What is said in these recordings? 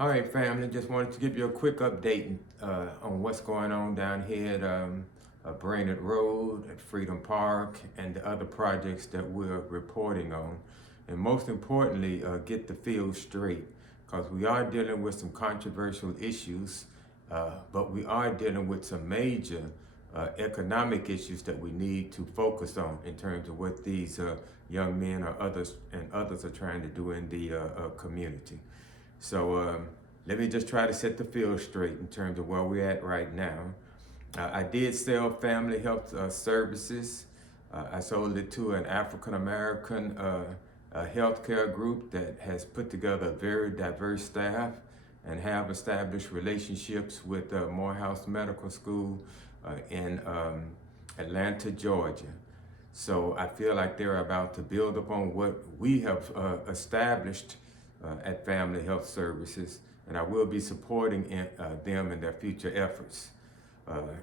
All right, family, just wanted to give you a quick update on what's going on down here at Brainerd Road, at Freedom Park, and the other projects that we're reporting on. And most importantly, get the field straight, because we are dealing with some controversial issues, but we are dealing with some major economic issues that we need to focus on in terms of what these young men or others are trying to do in the community. So let me just try to set the field straight in terms of where we're at right now. I did sell family health services. I sold it to an African American healthcare group that has put together a very diverse staff and have established relationships with Morehouse Medical School in Atlanta, Georgia. So I feel like they're about to build upon what we have established at Family Health Services, and I will be supporting them in their future efforts.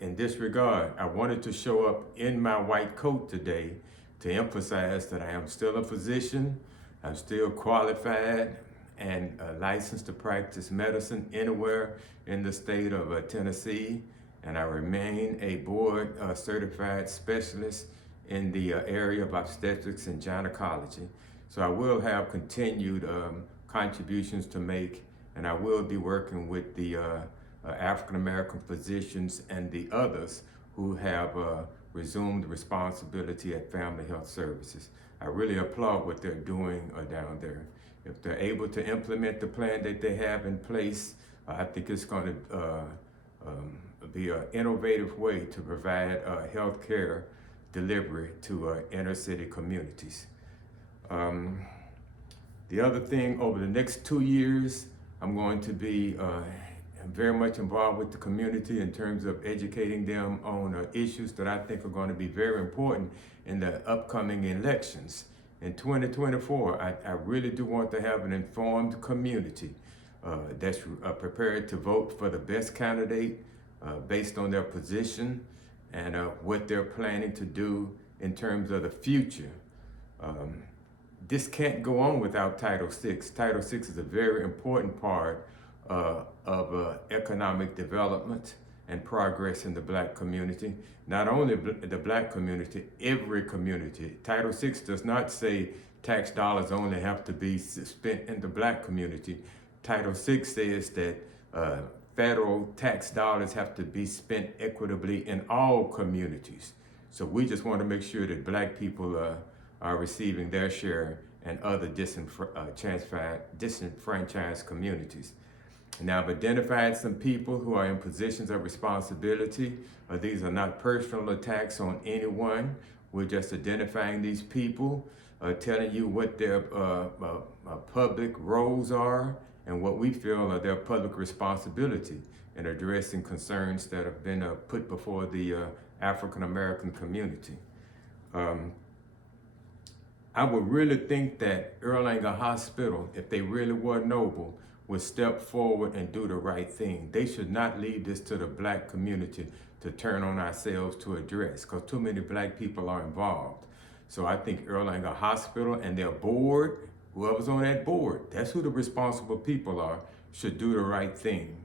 In this regard, I wanted to show up in my white coat today to emphasize that I am still a physician, I'm still qualified and licensed to practice medicine anywhere in the state of Tennessee, and I remain a board certified specialist in the area of obstetrics and gynecology. So I will have continued contributions to make, and I will be working with the African American physicians and the others who have resumed responsibility at Family Health Services. I really applaud what they're doing down there. If they're able to implement the plan that they have in place, I think it's going to be an innovative way to provide health care delivery to inner city communities. The other thing, over the next 2 years, I'm going to be very much involved with the community in terms of educating them on issues that I think are going to be very important in the upcoming elections. In 2024, I really do want to have an informed community that's prepared to vote for the best candidate based on their position and what they're planning to do in terms of the future. This can't go on without Title VI. Title VI is a very important part of economic development and progress in the Black community. Not only the Black community, every community. Title VI does not say tax dollars only have to be spent in the Black community. Title VI says that federal tax dollars have to be spent equitably in all communities. So we just want to make sure that Black people are receiving their share and other disenfranchised communities. Now, I've identified some people who are in positions of responsibility. These are not personal attacks on anyone. We're just identifying these people, telling you what their public roles are and what we feel are their public responsibility in addressing concerns that have been put before the African American community. I would really think that Erlanger Hospital, if they really were noble, would step forward and do the right thing. They should not leave this to the Black community to turn on ourselves to address, because too many Black people are involved. So I think Erlanger Hospital and their board, whoever's on that board, that's who the responsible people are, should do the right thing.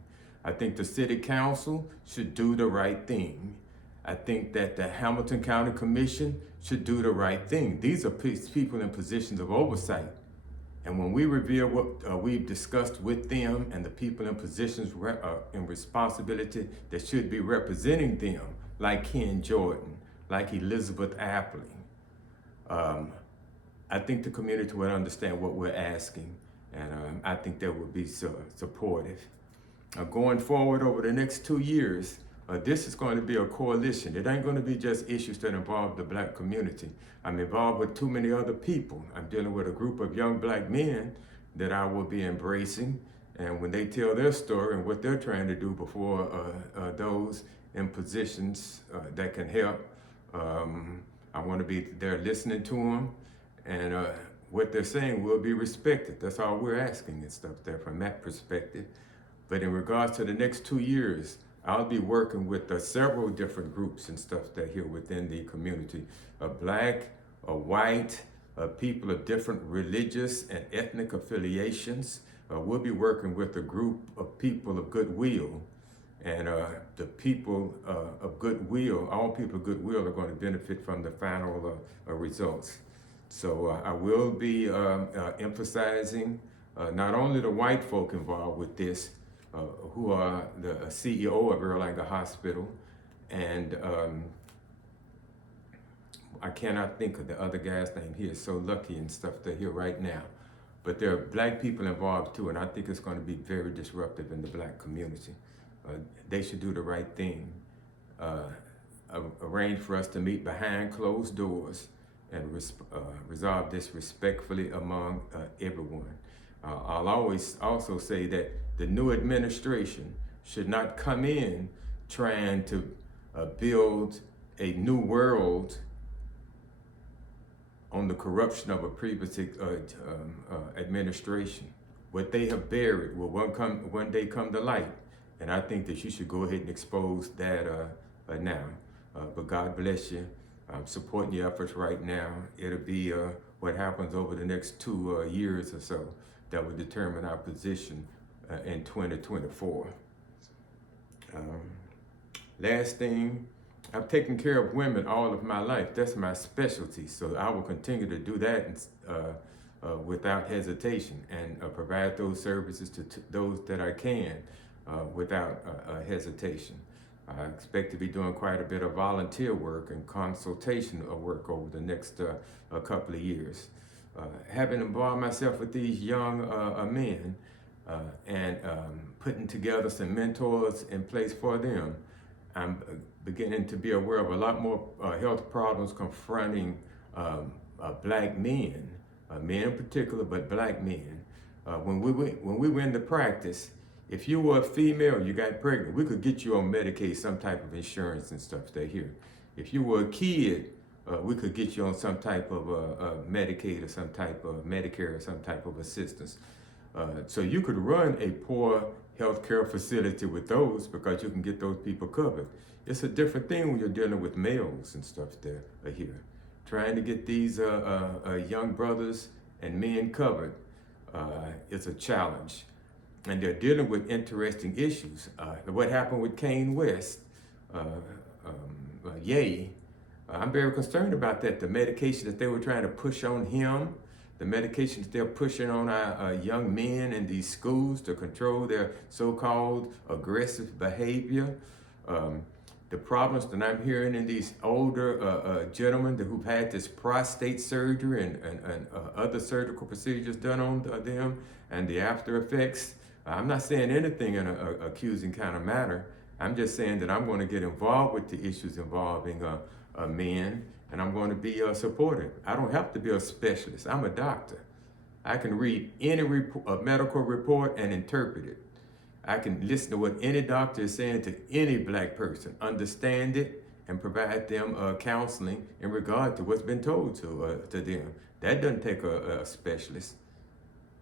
I think the city council should do the right thing. I think that the Hamilton County Commission should do the right thing. These are people in positions of oversight. And when we reveal what we've discussed with them and the people in positions in responsibility that should be representing them, like Ken Jordan, like Elizabeth Appling, I think the community would understand what we're asking, and I think they would be supportive. Going forward over the next 2 years, this is going to be a coalition. It ain't going to be just issues that involve the Black community. I'm involved with too many other people. I'm dealing with a group of young Black men that I will be embracing. And when they tell their story and what they're trying to do before those in positions that can help, I want to be there listening to them. And what they're saying will be respected. That's all we're asking and stuff there from that perspective. But in regards to the next 2 years, I'll be working with several different groups and stuff that here within the community, Black, white, people of different religious and ethnic affiliations, we'll be working with a group of people of goodwill. And the people of goodwill, all people of goodwill are going to benefit from the final results. So I will be emphasizing not only the white folk involved with this, who are the CEO of Erlanger Hospital, and I cannot think of the other guy's name. He is so lucky and stuff they're here right now. But there are black people involved too, and I think it's going to be very disruptive in the black community. They should do the right thing. Arrange for us to meet behind closed doors and resolve this respectfully among everyone. I'll always also say that the new administration should not come in trying to build a new world on the corruption of a previous administration. What they have buried will one day come to light. And I think that you should go ahead and expose that now. But God bless you. I'm supporting your efforts right now. It'll be what happens over the next 2 years or so that will determine our position in 2024. Last thing, I've taken care of women all of my life. That's my specialty. So I will continue to do that without hesitation and provide those services to those that I can without hesitation. I expect to be doing quite a bit of volunteer work and consultation work over the next couple of years. Having involved myself with these young men and putting together some mentors in place for them, I'm beginning to be aware of a lot more health problems confronting black men, men in particular, but black men. When we went into practice, if you were a female, you got pregnant, we could get you on Medicaid, some type of insurance and stuff there here. If you were a kid, we could get you on some type of Medicaid or some type of Medicare or some type of assistance. So you could run a poor healthcare facility with those because you can get those people covered. It's a different thing when you're dealing with males and stuff there here. Trying to get these young brothers and men covered is a challenge. And they're dealing with interesting issues. What happened with Kane West, I'm very concerned about that. The medication that they were trying to push on him, the medications they're pushing on our young men in these schools to control their so-called aggressive behavior. The problems that I'm hearing in these older gentlemen who've had this prostate surgery and other surgical procedures done on them and the after effects. I'm not saying anything in an accusing kind of manner. I'm just saying that I'm going to get involved with the issues involving men, and I'm going to be supportive. I don't have to be a specialist. I'm a doctor. I can read any medical report and interpret it. I can listen to what any doctor is saying to any black person, understand it, and provide them counseling in regard to what's been told to them. That doesn't take a specialist.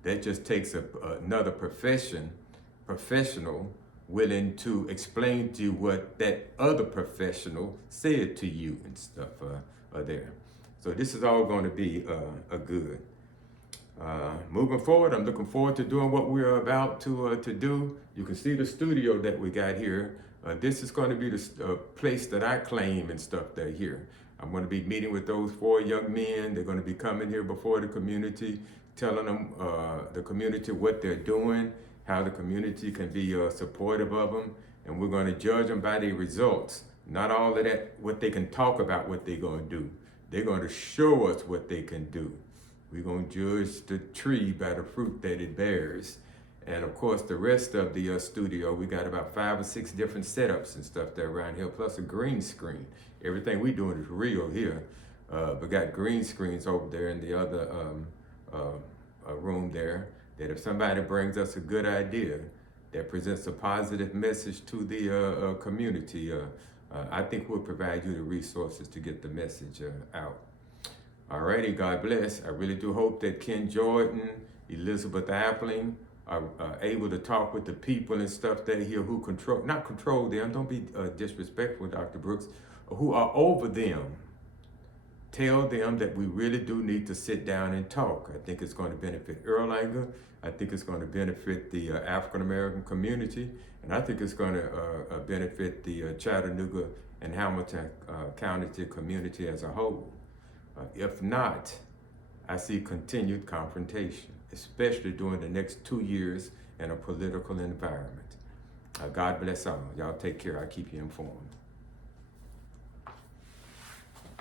That just takes another professional willing to explain to you what that other professional said to you and stuff there. So this is all going to be a good. Moving forward, I'm looking forward to doing what we're about to do. You can see the studio that we got here. This is going to be the place that I claim and stuff there here. I'm going to be meeting with those 4 young men. They're going to be coming here before the community, telling them the community what they're doing, how the community can be supportive of them, and we're going to judge them by their results. Not all of that, what they can talk about, what they're going to do. They're going to show us what they can do. We're going to judge the tree by the fruit that it bears. And of course, the rest of the studio, we got about 5 or 6 different setups and stuff there around here, plus a green screen. Everything we doing is real here. We got green screens over there in the other room there, that if somebody brings us a good idea that presents a positive message to the community, I think we'll provide you the resources to get the message out. Alrighty, God bless. I really do hope that Ken Jordan, Elizabeth Appling are able to talk with the people and stuff that here who not control them, don't be disrespectful, Dr. Brooks, who are over them. tell them that we really do need to sit down and talk. I think it's going to benefit Erlanger. I think it's going to benefit the African American community, and I think it's going to benefit the Chattanooga and Hamilton County community as a whole. If not, I see continued confrontation, especially during the next 2 years in a political environment. God bless all. Y'all take care. I'll keep you informed.